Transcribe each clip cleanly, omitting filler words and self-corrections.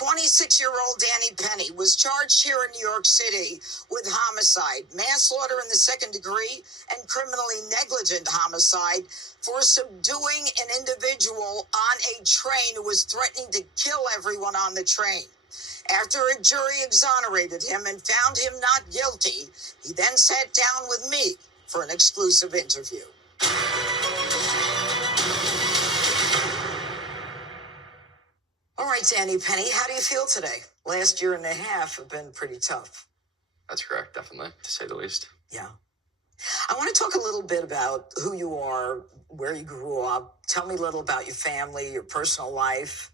26-year-old Danny Penny was charged here in New York City with homicide, manslaughter in the second degree, and criminally negligent homicide for subduing an individual on a train who was threatening to kill everyone on the train. After a jury exonerated him and found him not guilty, he then sat down with me for an exclusive interview. All right, Danny Penny, how do you feel today? Last year and a half have been pretty tough. That's correct, definitely, to say the least. Yeah. I want to talk a little bit about who you are, where you grew up. Tell me a little about your family, your personal life.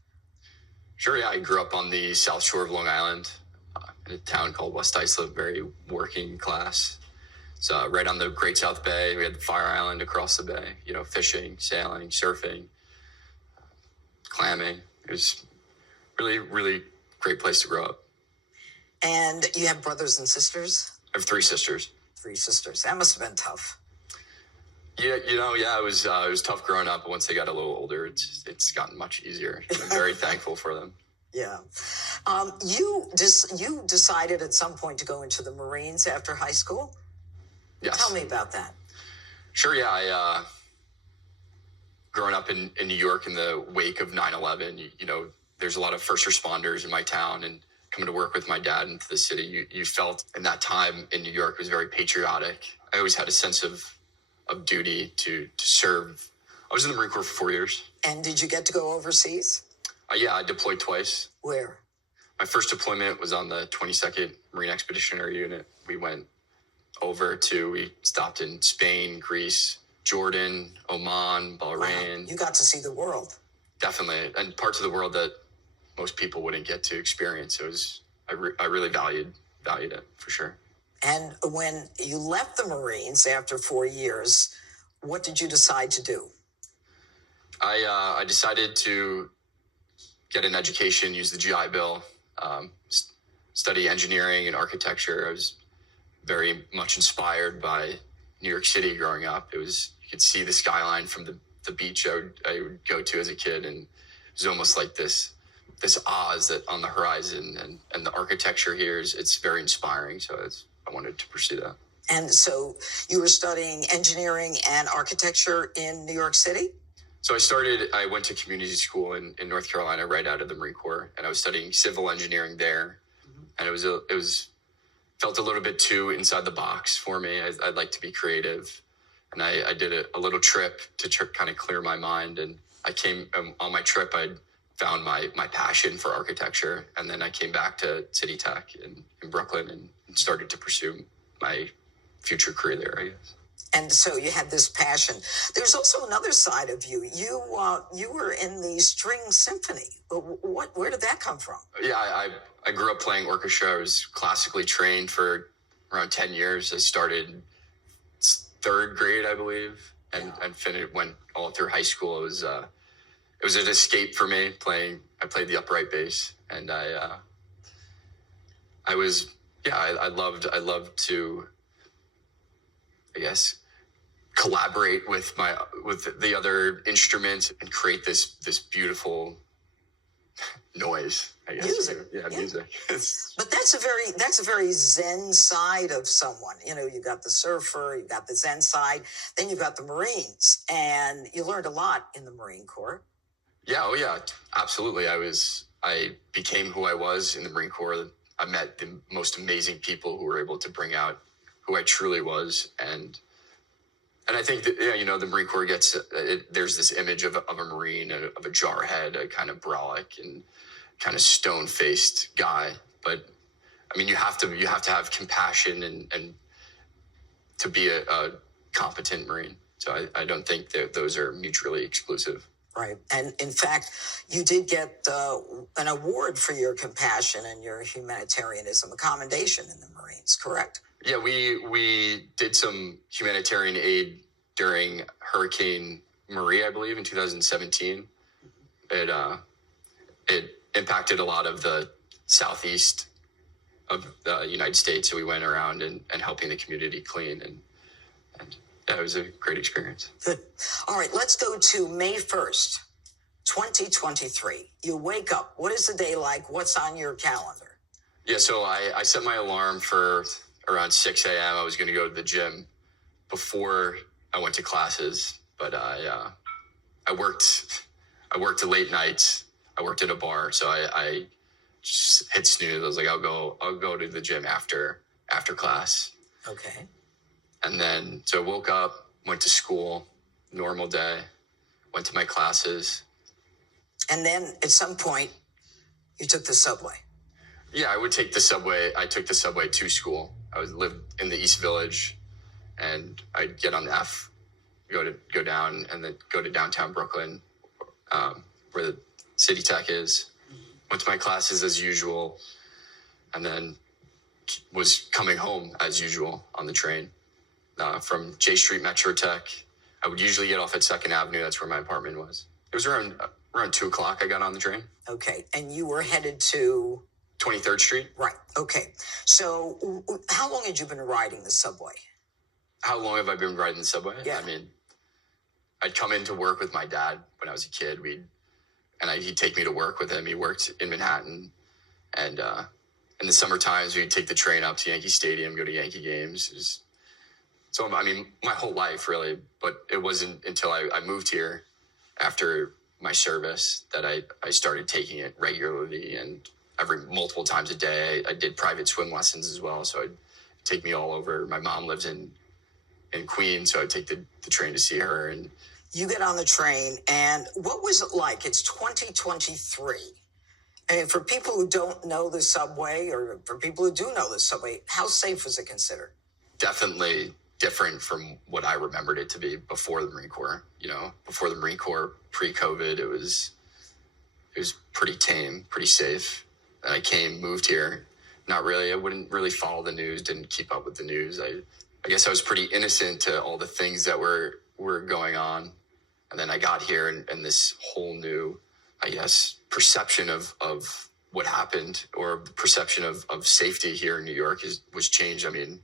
Sure, yeah. I grew up on the South Shore of Long Island, in a town called West Islip, very working class. So right on the Great South Bay. We had the Fire Island across the bay, fishing, sailing, surfing, clamming. It was really, really great place to grow up. And you have brothers and sisters? I have 3 sisters. 3 sisters. That must have been tough. Yeah, it was tough growing up, but once they got a little older, it's gotten much easier. I'm very thankful for them. Yeah. You decided at some point to go into the Marines after high school? Yes. Tell me about that. Sure, yeah. I growing up in New York in the wake of 9/11, there's a lot of first responders in my town, and coming to work with my dad into the city, you felt in that time in New York was very patriotic. I always had a sense of duty to serve. I was in the Marine Corps for 4 years. And did you get to go overseas? Yeah, I deployed twice. Where? My first deployment was on the 22nd Marine Expeditionary Unit. We stopped in Spain, Greece, Jordan, Oman, Bahrain. Wow. You got to see the world. Definitely, and parts of the world that most people wouldn't get to experience. I really valued it for sure. And when you left the Marines after 4 years, what did you decide to do? I decided to get an education, use the GI Bill, study engineering and architecture. I was very much inspired by New York City growing up. You could see the skyline from the beach I would go to as a kid, and it was almost like this Oz that on the horizon, and the architecture here it's very inspiring. So I wanted to pursue that. And so you were studying engineering and architecture in New York City? So I went to community school in North Carolina right out of the Marine Corps, and I was studying civil engineering there. Mm-hmm. And it felt a little bit too inside the box for me. I'd like to be creative. And I did a little trip to kind of clear my mind. And I came on my trip, I found my passion for architecture. And then I came back to City Tech in Brooklyn and started to pursue my future career there, I guess. And so you had this passion. There's also another side of you. You were in the string symphony. Where did that come from? Yeah, I grew up playing orchestra. I was classically trained for around 10 years. I started 3rd grade, I believe, and went all through high school. It was an escape for me playing. I played the upright bass, and I loved to, I guess, collaborate with the other instruments and create this beautiful noise, I guess. Music. Yeah, music. But that's a very Zen side of someone. You got the surfer, you got the Zen side, then you got the Marines, and you learned a lot in the Marine Corps. Yeah, oh yeah, absolutely. I became who I was in the Marine Corps. I met the most amazing people who were able to bring out who I truly was, and I think that, the Marine Corps there's this image of a Marine, of a jarhead, a kind of brolic and kind of stone-faced guy. But I mean, you have to have compassion and to be a competent Marine. So I don't think that those are mutually exclusive. Right. And in fact, you did get an award for your compassion and your humanitarianism, a commendation in the Marines, correct? Yeah, we did some humanitarian aid during Hurricane Marie, I believe, in 2017. It impacted a lot of the southeast of the United States, so we went around and helping the community clean, and yeah, it was a great experience. Good. All right, let's go to May 1st, 2023. You wake up. What is the day like? What's on your calendar? Yeah, so I set my alarm for around 6 a.m. I was going to go to the gym before I went to classes, but I worked late nights. I worked at a bar, so I just hit snooze. I was like, I'll go to the gym after class. Okay. And then so I woke up, went to school, normal day, went to my classes. And then at some point, you took the subway. Yeah, I would take the subway. I took the subway to school. I lived in the East Village, and I'd get on the F, go down, and then go to downtown Brooklyn, where the City Tech is. Went to my classes as usual, and then was coming home as usual on the train from J Street Metro Tech. I would usually get off at 2nd Avenue. That's where my apartment was. It was around 2 o'clock I got on the train. Okay, and you were headed to 23rd Street. Right. Okay. So how long had you been riding the subway? How long have I been riding the subway? Yeah. I mean, I'd come into work with my dad when I was a kid. He'd take me to work with him. He worked in Manhattan, and in the summer times we'd take the train up to Yankee Stadium, go to Yankee games. So I mean, my whole life really. But it wasn't until I moved here after my service that I started taking it regularly and multiple times a day. I did private swim lessons as well, so it'd take me all over. My mom lives in Queens, so I'd take the train to see her. And you get on the train, and what was it like? It's 2023. And for people who don't know the subway, or for people who do know the subway, how safe was it considered? Definitely different from what I remembered it to be before the Marine Corps. Before the Marine Corps, pre-COVID, it was pretty tame, pretty safe. And I moved here, not really. I wouldn't really follow the news, didn't keep up with the news. I guess I was pretty innocent to all the things that were going on. And then I got here, and this whole new, I guess, perception of what happened, or perception of safety here in New York was changed. I mean,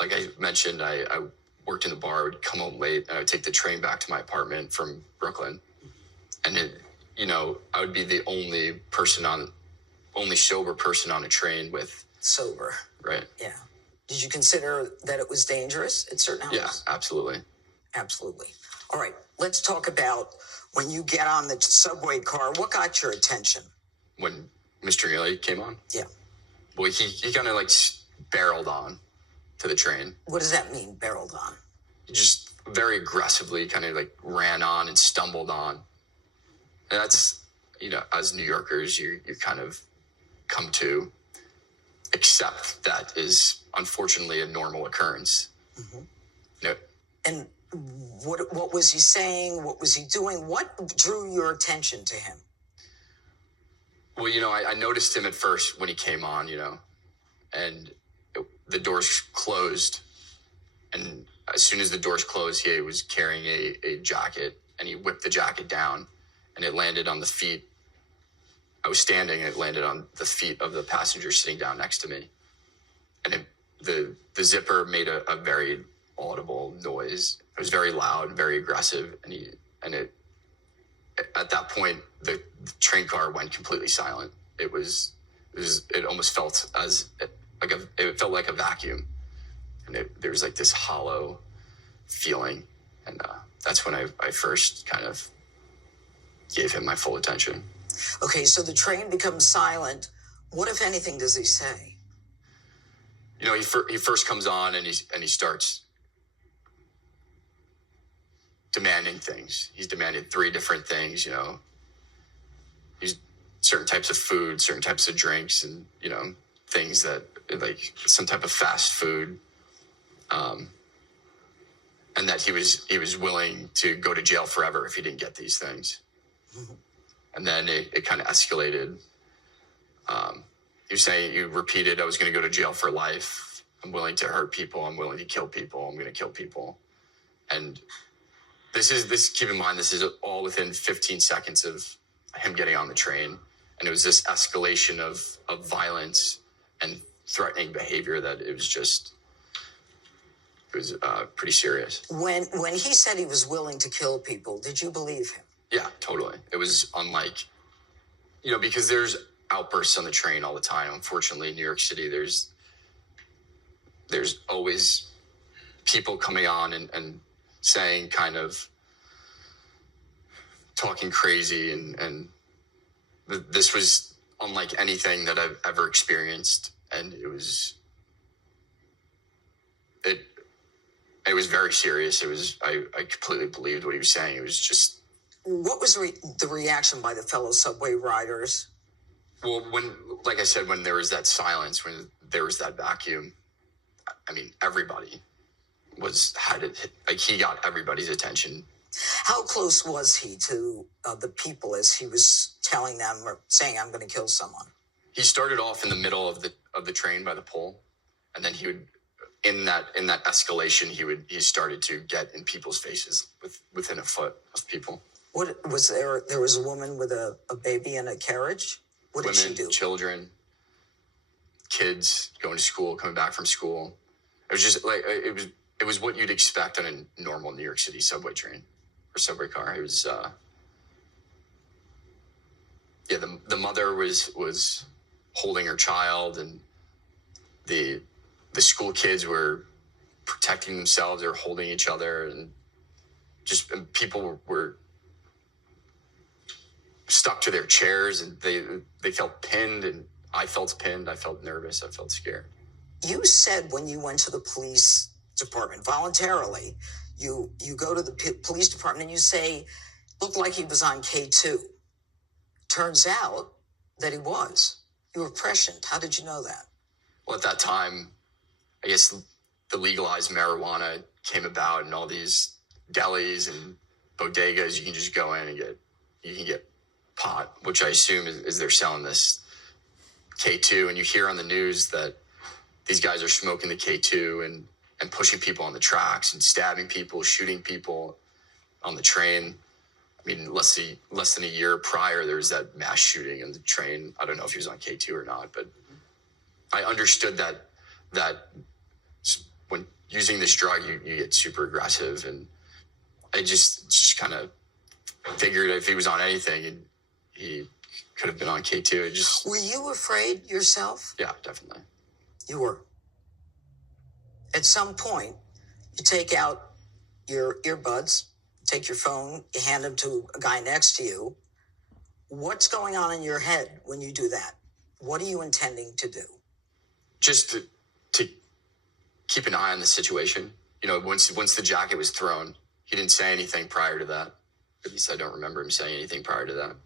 like I mentioned, I worked in the bar. I would come home late, and I would take the train back to my apartment from Brooklyn. And I would be the only sober person on a train with... Sober. Right. Yeah. Did you consider that it was dangerous at certain hours? Yeah, absolutely. Absolutely. All right. Let's talk about when you get on the subway car. What got your attention? When Mr. Neely came on? Yeah. Well, he kind of like barreled on to the train. What does that mean, barreled on? He just very aggressively kind of like ran on and stumbled on. And that's, as New Yorkers, you kind of come to accept that is unfortunately a normal occurrence. Mm-hmm. And what was he saying? What was he doing? What drew your attention to him? Well, I noticed him at first when he came on, and the doors closed. And as soon as the doors closed, he was carrying a jacket, and he whipped the jacket down, and it landed on the feet. I was standing, and it landed on the feet of the passenger sitting down next to me. And the zipper made a very audible noise. It was very loud, very aggressive. At that point, the train car went completely silent. It almost felt it felt like a vacuum. And there was like this hollow feeling. And that's when I first kind of gave him my full attention. Okay, so the train becomes silent. What, if anything, does he say? He first comes on, and he starts demanding things. He's demanded 3 different things. He's certain types of food, certain types of drinks, and things that like some type of fast food. And that he was willing to go to jail forever if he didn't get these things. Mm-hmm. And then it kind of escalated. He was saying, you repeated, I was going to go to jail for life. I'm willing to hurt people. I'm willing to kill people. I'm going to kill people. And keep in mind, this is all within 15 seconds of him getting on the train. And it was this escalation of violence and threatening behavior that it was pretty serious. When he said he was willing to kill people, did you believe him? Yeah, totally. It was unlike, because there's outbursts on the train all the time. Unfortunately, in New York City, there's always people coming on and saying, kind of talking crazy, and this was unlike anything that I've ever experienced, and it was very serious. I completely believed what he was saying. It was just. What was the reaction by the fellow subway riders? Well, like I said, when there was that silence, when there was that vacuum, I mean, everybody he got everybody's attention. How close was he to the people as he was telling them or saying, "I'm going to kill someone"? He started off in the middle of the train by the pole, and then he would, in that escalation, he started to get in people's faces within a foot of people. What was there? There was a woman with a baby in a carriage. What did she do? Children, kids going to school, coming back from school. It was just like it was what you'd expect on a normal New York City subway train or subway car. It was the mother was holding her child, and the school kids were protecting themselves. They were holding each other, and people were stuck to their chairs, and they felt pinned, and I felt pinned. I felt nervous. I felt scared. You said when you went to the police department voluntarily, you go to the police department and you say, looked like he was on K2. Turns out that he was. You were prescient. How did you know that? Well, at that time, I guess the legalized marijuana came about, and all these delis and bodegas, you can just go in and get pot, which I assume is they're selling this K2, and you hear on the news that these guys are smoking the K2 and pushing people on the tracks and stabbing people, shooting people on the train. I mean, less than a year prior, there was that mass shooting on the train. I don't know if he was on K2 or not, but I understood that when using this drug, you get super aggressive, and I just kind of figured if he was on anything, he could have been on K2. Were you afraid yourself? Yeah, definitely. You were. At some point, you take out your earbuds, take your phone, you hand them to a guy next to you. What's going on in your head when you do that? What are you intending to do? Just to keep an eye on the situation. Once the jacket was thrown, he didn't say anything prior to that. At least I don't remember him saying anything prior to that.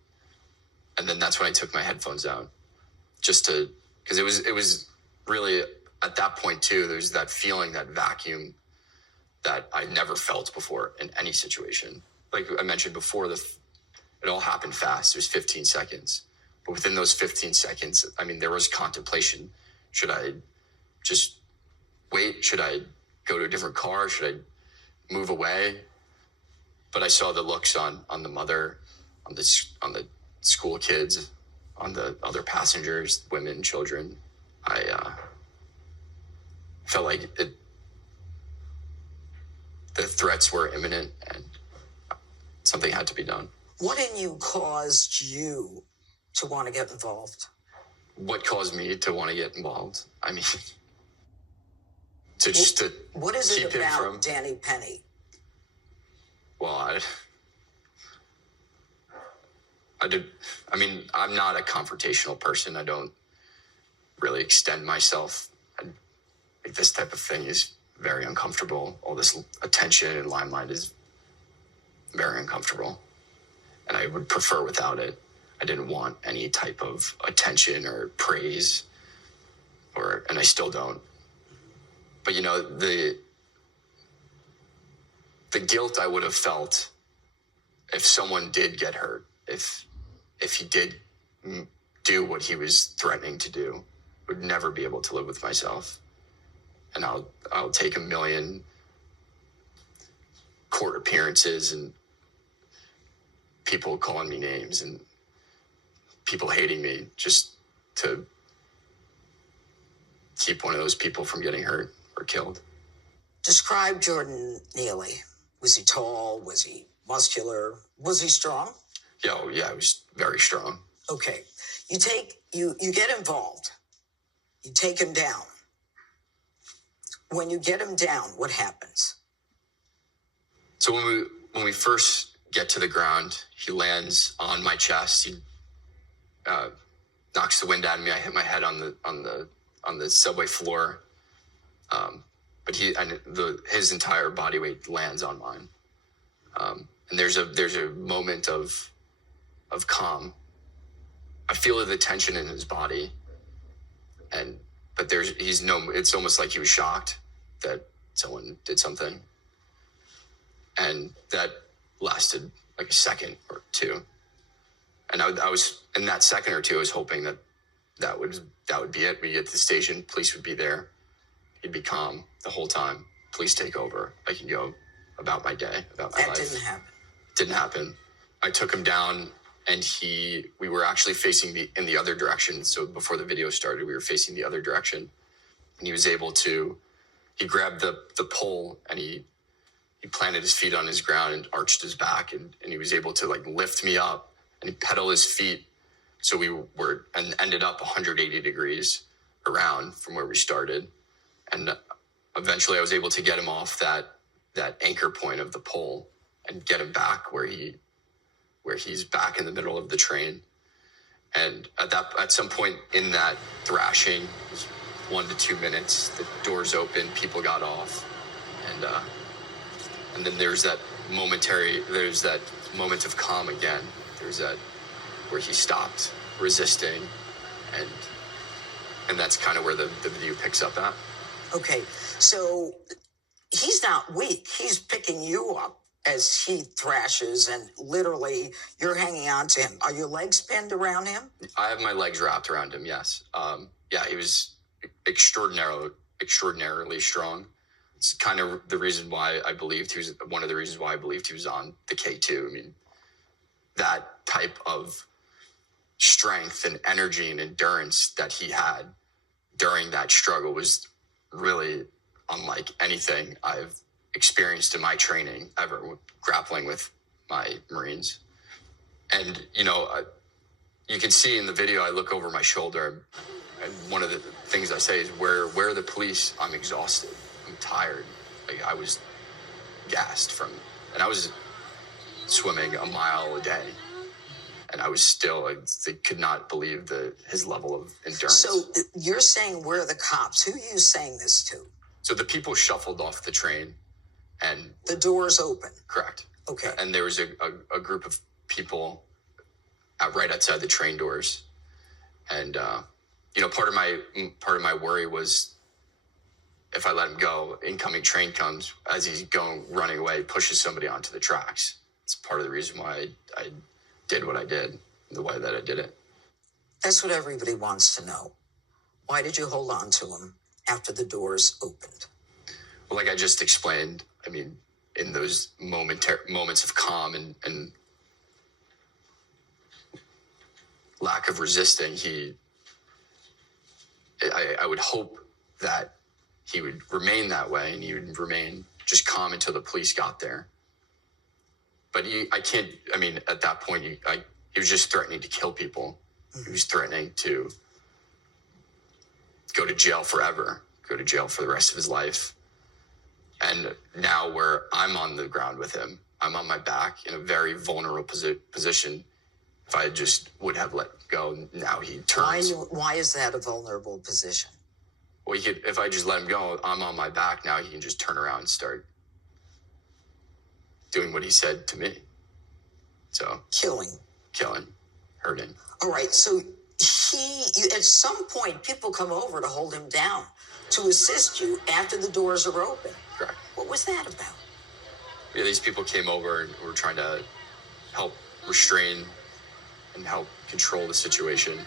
And then that's when I took my headphones out, because it was really at that point too. There's that feeling, that vacuum that I never felt before in any situation. Like I mentioned before, it all happened fast. It was 15 seconds, but within those 15 seconds, I mean, there was contemplation. Should I just wait? Should I go to a different car? Should I move away? But I saw the looks on the mother, on the school kids, on the other passengers, women, children. I felt like the threats were imminent, and something had to be done. What in you caused you to want to get involved? What caused me to want to get involved? I mean, what is it about Danny Penny? Well, I'm not a confrontational person. I don't really extend myself. This type of thing is very uncomfortable. All this attention and limelight is very uncomfortable, and I would prefer without it. I didn't want any type of attention or praise, and I still don't. But the guilt I would have felt if someone did get hurt, if he did do what he was threatening to do, would never be able to live with myself. And I'll take 1 million court appearances and people calling me names and people hating me just to keep one of those people from getting hurt or killed. Describe Jordan Neely. Was he tall? Was he muscular. Was he strong? Yeah, he was very strong. Okay. You get involved. You take him down. When you get him down, what happens? So when we first get to the ground, he lands on my chest. He knocks the wind out of me. I hit my head on the subway floor. But his entire body weight lands on mine. And there's a moment of calm. I feel the tension in his body, but it's almost like he was shocked that someone did something. And that lasted like a second or two. And I was in that second or two, I was hoping that would be it. We get to the station, police would be there. He'd be calm the whole time. Police take over. I can go about my day, about my life. That didn't happen. Didn't happen. I took him down, and we were actually facing in the other direction. So before the video started, we were facing the other direction, and he grabbed the pole, and he planted his feet on his ground and arched his back, and he was able to like lift me up and pedal his feet. So we were and ended up 180 degrees around from where we started. And eventually I was able to get him off that anchor point of the pole and get him back where he's back in the middle of the train. And at some point in that thrashing, it was 1 to 2 minutes, the doors opened, people got off, and then there's that moment of calm again. There's that where he stopped resisting, and that's kind of where the video picks up at. Okay, so he's not weak. He's picking you up as he thrashes, and literally you're hanging on to him. Are your legs pinned around him? I have my legs wrapped around him, yes. He was extraordinarily strong. It's kind of the reason why I believed he was one of the reasons why I believed he was on the K2. I mean, that type of strength and energy and endurance that he had during that struggle was really unlike anything I've experienced in my training ever, grappling with my Marines. And, you can see in the video, I look over my shoulder, and one of the things I say is, where are the police? I'm exhausted. I'm tired. Like, I was gassed and I was swimming a mile a day. And I was still, they could not believe his level of endurance. So you're saying, where are the cops? Who are you saying this to? So the people shuffled off the train, and the doors open. Correct. Okay. And there was a group of people right outside the train doors. And, part of my worry was, if I let him go, incoming train comes, as he's running away, pushes somebody onto the tracks. It's part of the reason why I did what I did, the way that I did it. That's what everybody wants to know. Why did you hold on to him after the doors opened? Well, like I just explained, I mean, in those moments of calm and lack of resisting, I would hope that he would remain that way, and he would remain just calm until the police got there. But at that point, he was just threatening to kill people. Mm-hmm. He was threatening to go to jail forever, go to jail for the rest of his life. And now where I'm on the ground with him, I'm on my back in a very vulnerable position. If I just would have let go, now he turns. Why is that a vulnerable position? Well, if I just let him go, I'm on my back now. He can just turn around and start doing what he said to me. So killing, hurting. All right. So at some point, people come over to hold him down, to assist you after the doors are open. Correct. What was that about? Yeah, these people came over and were trying to help restrain and help control the situation.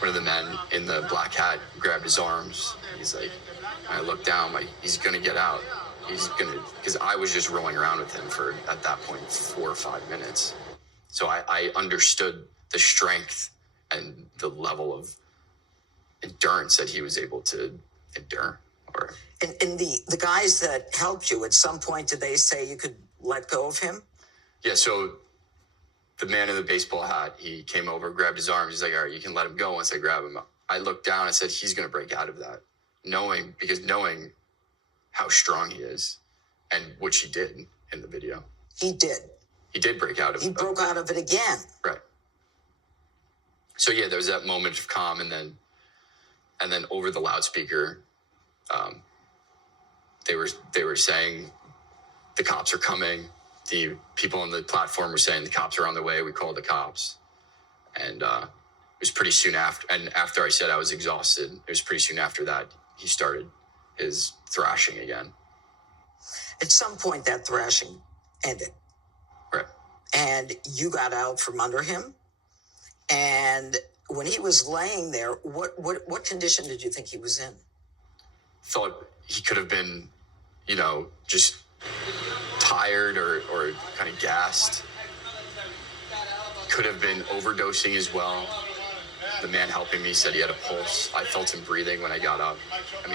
One of the men in the black hat grabbed his arms. He's like, I looked down, like, he's going to get out. Because I was just rolling around with him for, at that point, 4 or 5 minutes. So I understood the strength and the level of endurance that he was able to endure. Or And the guys that helped you, at some point, did they say you could let go of him? yeah, so the man in the baseball hat, he came over, grabbed his arm. He's like, all right, you can let him go once I grab him. I looked down and said, he's going to break out of that, knowing how strong he is, and which he did in the video. He did. He did break out of it. He broke out of it again. Right. So yeah, there was that moment of calm, and then over the loudspeaker, they were saying the cops are coming. The people on the platform were saying the cops are on the way. We called the cops, and it was pretty soon after. And after I said I was exhausted, it was pretty soon after that he started his thrashing again. At some point, that thrashing ended. Right. And you got out from under him. And when he was laying there, what condition did you think he was in? Thought he could have been, just tired or kind of gassed. Could have been overdosing as well. The man helping me said he had a pulse. I felt him breathing when I got up.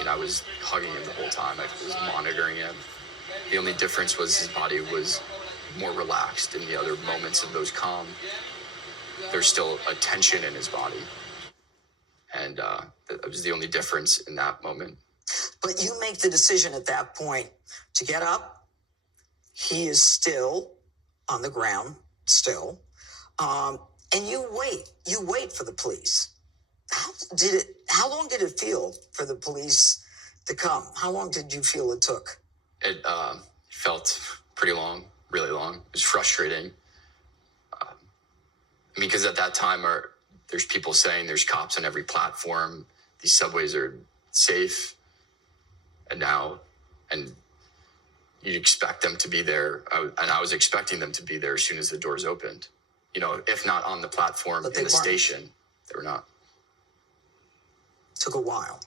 I was hugging him the whole time. I was monitoring him. The only difference was his body was more relaxed. In the other moments of those calm, there's still a tension in his body. And that was the only difference in that moment. But you make the decision at that point to get up. He is still on the ground, still. And you wait for the police. How long did it feel for the police to come? How long did you feel it took? It felt pretty long, really long. It was frustrating. Because at that time, there's people saying there's cops on every platform. These subways are safe. And you'd expect them to be there. And I was expecting them to be there as soon as the doors opened. If not on the platform, in the station, they were not. Took a while.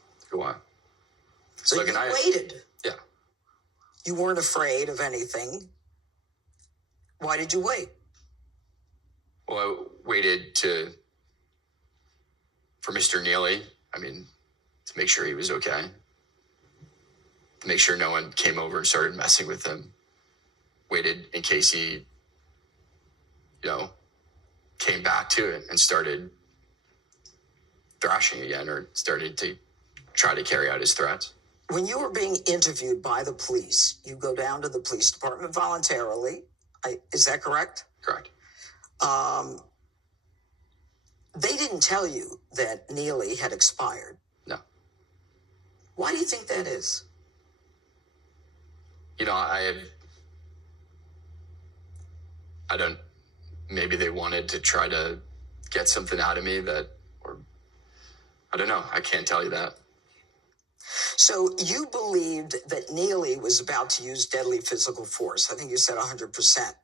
So you waited. Yeah. You weren't afraid of anything. Why did you wait? Well, I waited for Mr. Neely, to make sure he was okay. To make sure no one came over and started messing with him. Waited in case he, came back to it and started thrashing again, or started to try to carry out his threats. When you were being interviewed by the police, you go down to the police department voluntarily. Is that correct? Correct. They didn't tell you that Neely had expired. No. Why do you think that is? Maybe they wanted to try to get something out of me or I don't know. I can't tell you that. So you believed that Neely was about to use deadly physical force. I think you said 100%.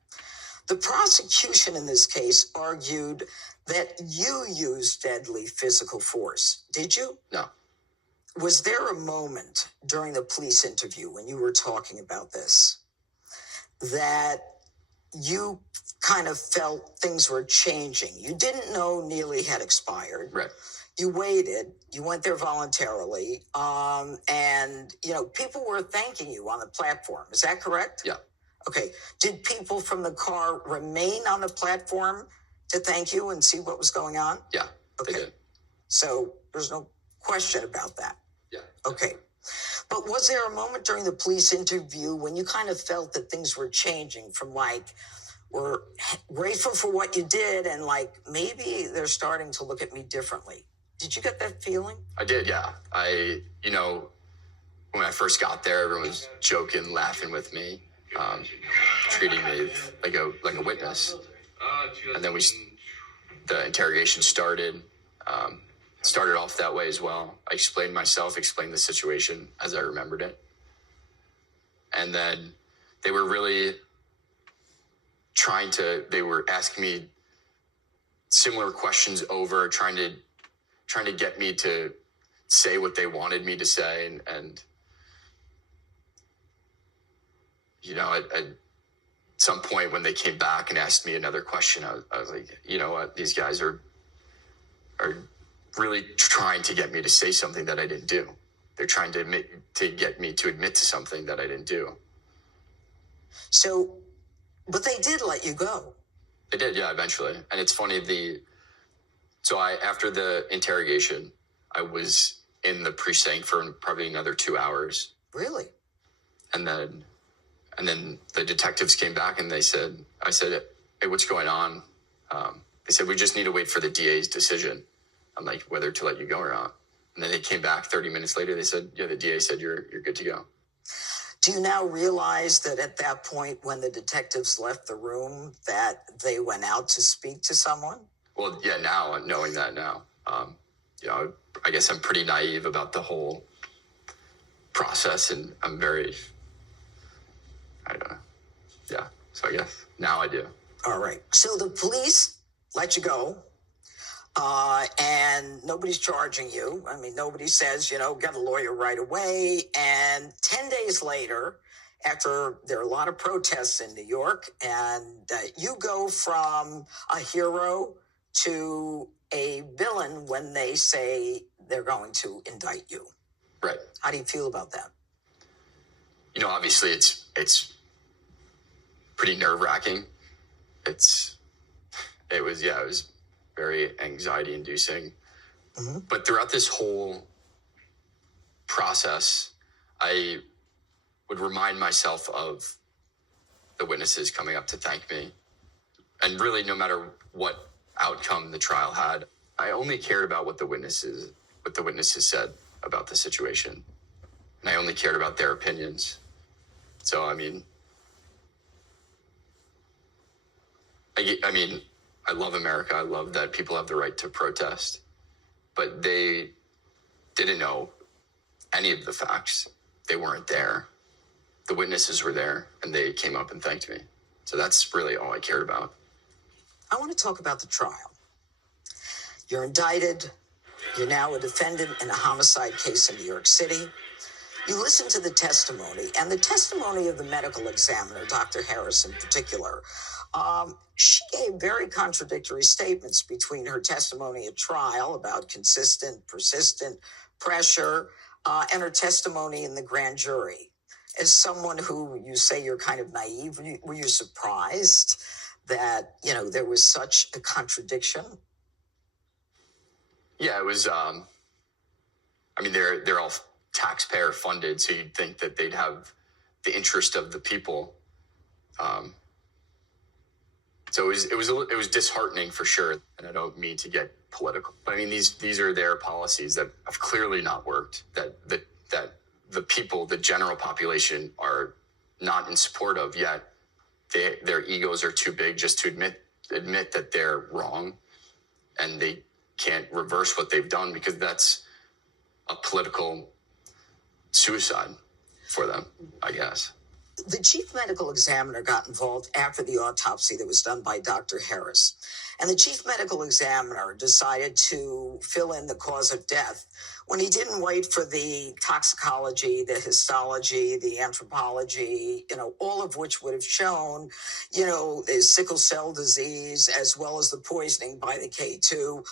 The prosecution in this case argued that you used deadly physical force. Did you? No. Was there a moment during the police interview when you were talking about this that you kind of felt things were changing? You didn't know Neely had expired. Right. You waited. You went there voluntarily. And people were thanking you on the platform. Is that correct? Yeah. Okay. Did people from the car remain on the platform to thank you and see what was going on? Yeah. Okay. They did. So there's no question about that. Yeah. Okay. But was there a moment during the police interview when you kind of felt that things were changing from we're grateful for what you did and maybe they're starting to look at me differently? Did you get that feeling? I did, yeah. When I first got there, everyone was joking, laughing with me, treating me like a witness. And then the interrogation started. Started off that way as well. I explained myself, explained the situation as I remembered it. And then they were really they were asking me similar questions over, trying to get me to say what they wanted me to say. And at some point when they came back and asked me another question, I was like, you know what, these guys are really trying to get me to say something that I didn't do. they're trying to get me to admit to something that I didn't do. So, but they did let you go. They did, yeah, eventually. And it's funny, after the interrogation, I was in the precinct for probably another 2 hours. Really? And then the detectives came back and I said, hey, what's going on? They said, we just need to wait for the DA's decision on like whether to let you go or not. And then they came back 30 minutes later. They said, yeah, the DA said you're good to go. Do you now realize that at that point when the detectives left the room that they went out to speak to someone? Well, yeah, now, knowing that now, I guess I'm pretty naive about the whole process, and I'm very, I don't know. Yeah, so I guess now I do. All right. So the police let you go, and nobody's charging you. I mean, nobody says, get a lawyer right away. And 10 days later, after there are a lot of protests in New York, and you go from a hero to a villain when they say they're going to indict you. Right. How do you feel about that? Obviously it's pretty nerve-wracking. It was very anxiety inducing. Mm-hmm. But throughout this whole process, I would remind myself of the witnesses coming up to thank me. And really, no matter what outcome the trial had, I only cared about what the witnesses said about the situation. And I only cared about their opinions. So, I love America. I love that people have the right to protest. But they didn't know any of the facts. They weren't there. The witnesses were there, and they came up and thanked me. So that's really all I cared about. I want to talk about the trial. You're indicted. You're now a defendant in a homicide case in New York City. You listen to the testimony, and the testimony of the medical examiner, Dr. Harris in particular. She gave very contradictory statements between her testimony at trial about consistent, persistent pressure and her testimony in the grand jury. As someone who you say you're kind of naive, were you surprised that, there was such a contradiction? Yeah, it was, they're all taxpayer funded, so you'd think that they'd have the interest of the people. So it was disheartening for sure, and I don't mean to get political. But these are their policies that have clearly not worked. That the people, the general population, are not in support of yet. Their egos are too big just to admit that they're wrong, and they can't reverse what they've done because that's a political suicide for them, I guess. The chief medical examiner got involved after the autopsy that was done by Dr. Harris. And the chief medical examiner decided to fill in the cause of death when he didn't wait for the toxicology, the histology, the anthropology, all of which would have shown, the sickle cell disease, as well as the poisoning by the K2,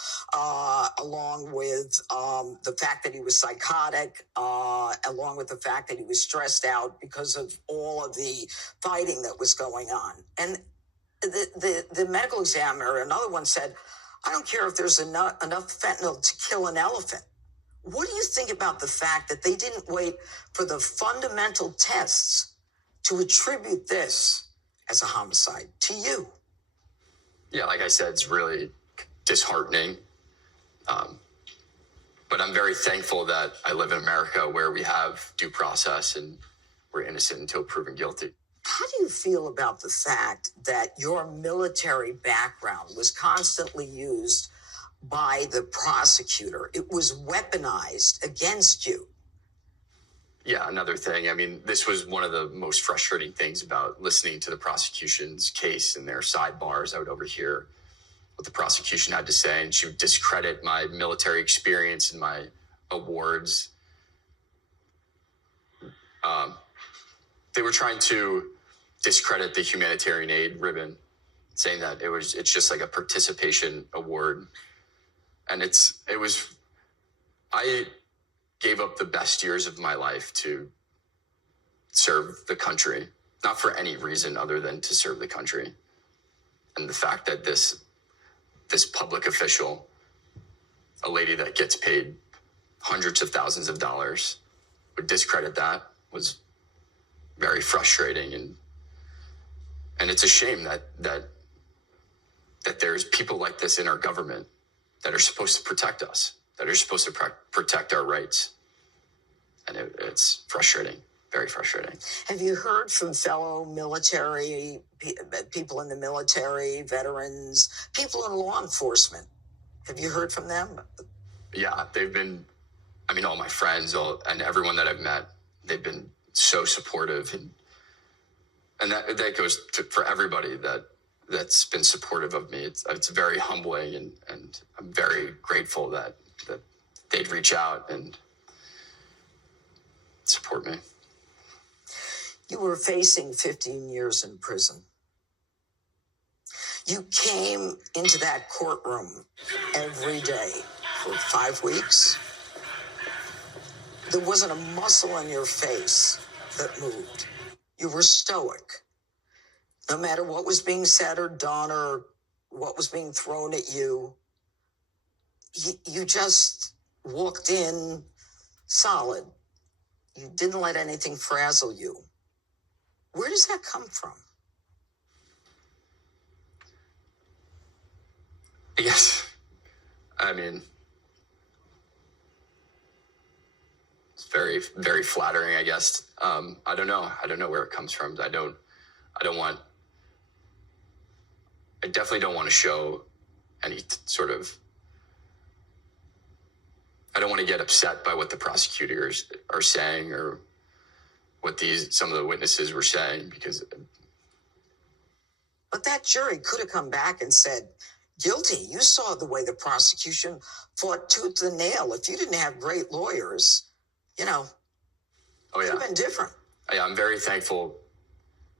along with the fact that he was psychotic, along with the fact that he was stressed out because of all of the fighting that was going on. And the medical examiner, another one, said, I don't care if there's enough fentanyl to kill an elephant. What do you think about the fact that they didn't wait for the fundamental tests to attribute this as a homicide to you? Yeah, like I said, it's really disheartening. But I'm very thankful that I live in America where we have due process and we're innocent until proven guilty. How do you feel about the fact that your military background was constantly used by the prosecutor? It was weaponized against you. Yeah, another thing. This was one of the most frustrating things about listening to the prosecution's case in their sidebars. I would overhear what the prosecution had to say, and she would discredit my military experience and my awards. They were trying to discredit the humanitarian aid ribbon, saying that it's just like a participation award. And gave up the best years of my life to serve the country, not for any reason other than to serve the country. And the fact that this public official, a lady that gets paid hundreds of thousands of dollars, would discredit that was very frustrating. And it's a shame that there's people like this in our government that are supposed to protect us, that are supposed to protect our rights. And it's frustrating, very frustrating. Have you heard from fellow military, people in the military, veterans, people in law enforcement? Have you heard from them? Yeah, they've been, all my friends and everyone that I've met, they've been so supportive. And that goes for everybody that's been supportive of me. It's very humbling, and I'm very grateful that they'd reach out and support me. You were facing 15 years in prison. You came into that courtroom every day for 5 weeks. There wasn't a muscle in your face that moved. You were stoic. No matter what was being said or done or what was being thrown at you, you just walked in solid. You didn't let anything frazzle you. Where does that come from? Yes. It's very, very flattering, I guess. I don't know. I don't know where it comes from. I definitely don't want to show any sort of, I don't want to get upset by what the prosecutors are saying or what some of the witnesses were saying, because. But that jury could have come back and said, guilty. You saw the way the prosecution fought tooth and nail. If you didn't have great lawyers, it would have been different. Yeah, I'm very thankful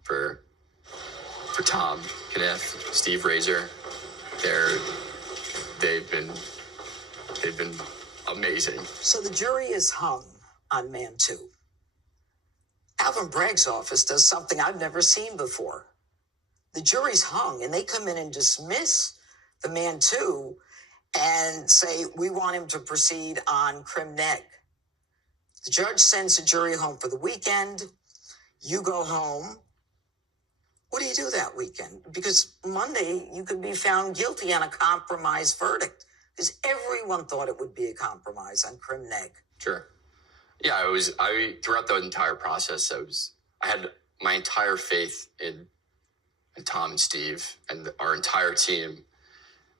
for Tom Kniff, Steve Razor. They've been amazing. So the jury is hung on man 2. Alvin Bragg's office does something I've never seen before. The jury's hung, and they come in and dismiss the man 2 and say, we want him to proceed on crim neg. The judge sends the jury home for the weekend. You go home. What do you do that weekend? Because Monday you could be found guilty on a compromise verdict, because everyone thought it would be a compromise on crim neg. Sure. Yeah, throughout the entire process, I had my entire faith in Tom and Steve and our entire team,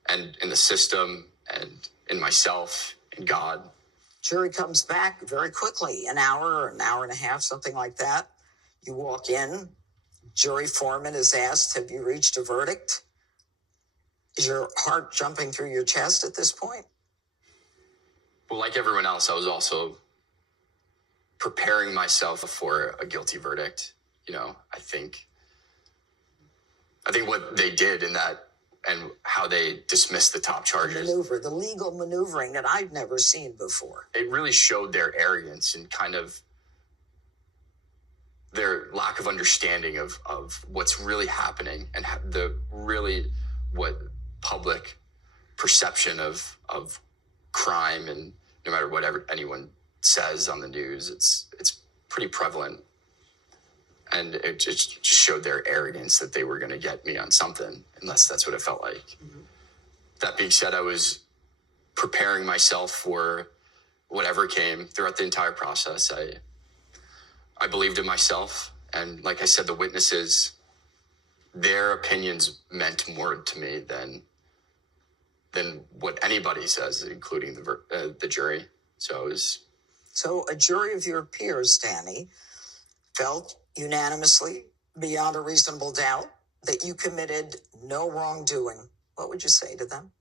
and in the system, and in myself, and God. Jury comes back very quickly, an hour or an hour and a half, something like that. You walk in, jury foreman is asked, have you reached a verdict? Is your heart jumping through your chest at this point? Well, like everyone else, I was also preparing myself for a guilty verdict. I think what they did in that, and how they dismissed the top charges. The legal maneuvering that I've never seen before. It really showed their arrogance and kind of their lack of understanding of what's really happening, and what public perception of crime, and no matter whatever anyone says on the news, it's pretty prevalent. And it just showed their arrogance that they were going to get me on something, unless that's what it felt like. Mm-hmm. That being said, I was preparing myself for whatever came throughout the entire process. I believed in myself. And like I said, the witnesses, their opinions meant more to me than what anybody says, including the jury. So a jury of your peers, Danny, felt unanimously, beyond a reasonable doubt, that you committed no wrongdoing. What would you say to them?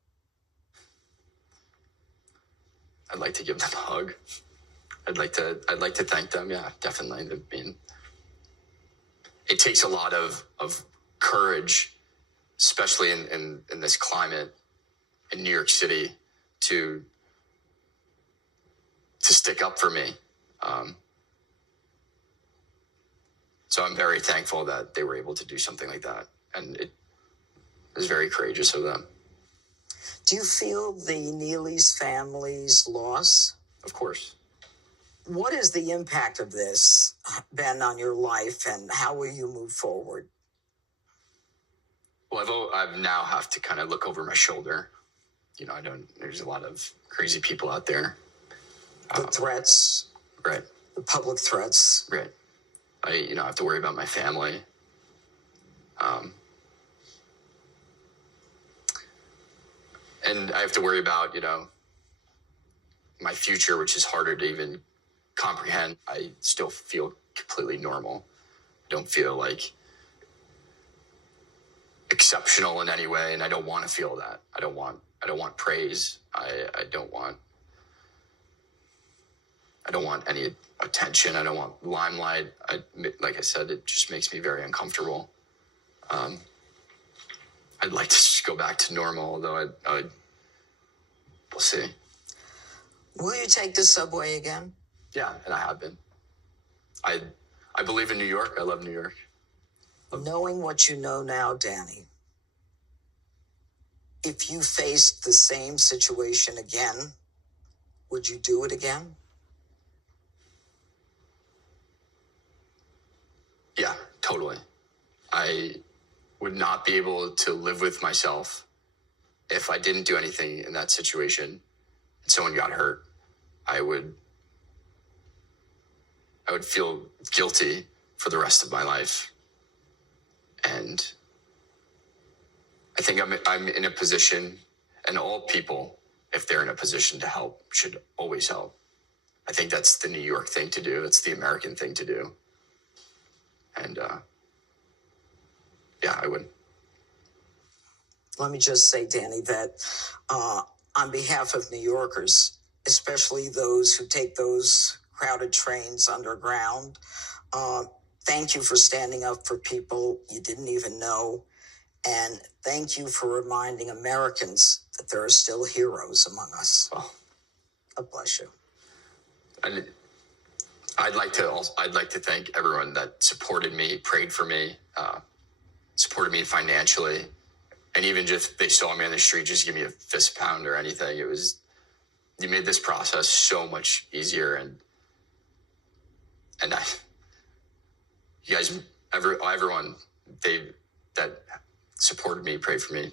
I'd like to give them a hug. I'd like to thank them. Yeah, definitely. It takes a lot of courage, especially in this climate in New York City, to stick up for me. So I'm very thankful that they were able to do something like that. And it was very courageous of them. Do you feel the Neely's family's loss? Of course. What is the impact of this been on your life, and how will you move forward? Well, I've now have to kind of look over my shoulder. There's a lot of crazy people out there. The threats. Right. The public threats. Right. I have to worry about my family. And I have to worry about, my future, which is harder to even comprehend. I still feel completely normal. I don't feel like exceptional in any way, and I don't want to feel that. I don't want praise. I don't want any attention. I don't want limelight. Like I said, it just makes me very uncomfortable. I'd like to just go back to normal, although we'll see. Will you take the subway again? Yeah, and I have been. I believe in New York. I love New York. Knowing what you know now, Danny, if you faced the same situation again, would you do it again? Yeah, totally. I would not be able to live with myself if I didn't do anything in that situation and someone got hurt. I would feel guilty for the rest of my life. And I think I'm in a position, and all people, if they're in a position to help, should always help. I think that's the New York thing to do. That's the American thing to do. And yeah, I would. Let me just say, Danny, that on behalf of New Yorkers, especially those who take those crowded trains underground, thank you for standing up for people you didn't even know. And thank you for reminding Americans that there are still heroes among us. Oh. God bless you. And I'd like to thank everyone that supported me, prayed for me, supported me financially, and even just they saw me on the street, just give me a fist pound or anything. You made this process so much easier, and you guys, everyone, that supported me, prayed for me.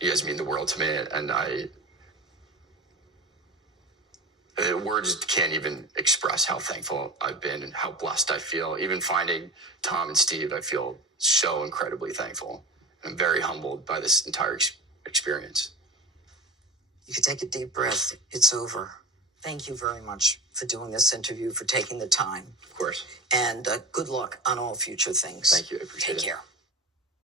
You guys mean the world to me, and words can't even express how thankful I've been and how blessed I feel. Even finding Tom and Steve, I feel so incredibly thankful. I'm very humbled by this entire experience. You can take a deep breath. It's over. Thank you very much for doing this interview, for taking the time. Of course. And good luck on all future things. Thank you. I appreciate it. Take care.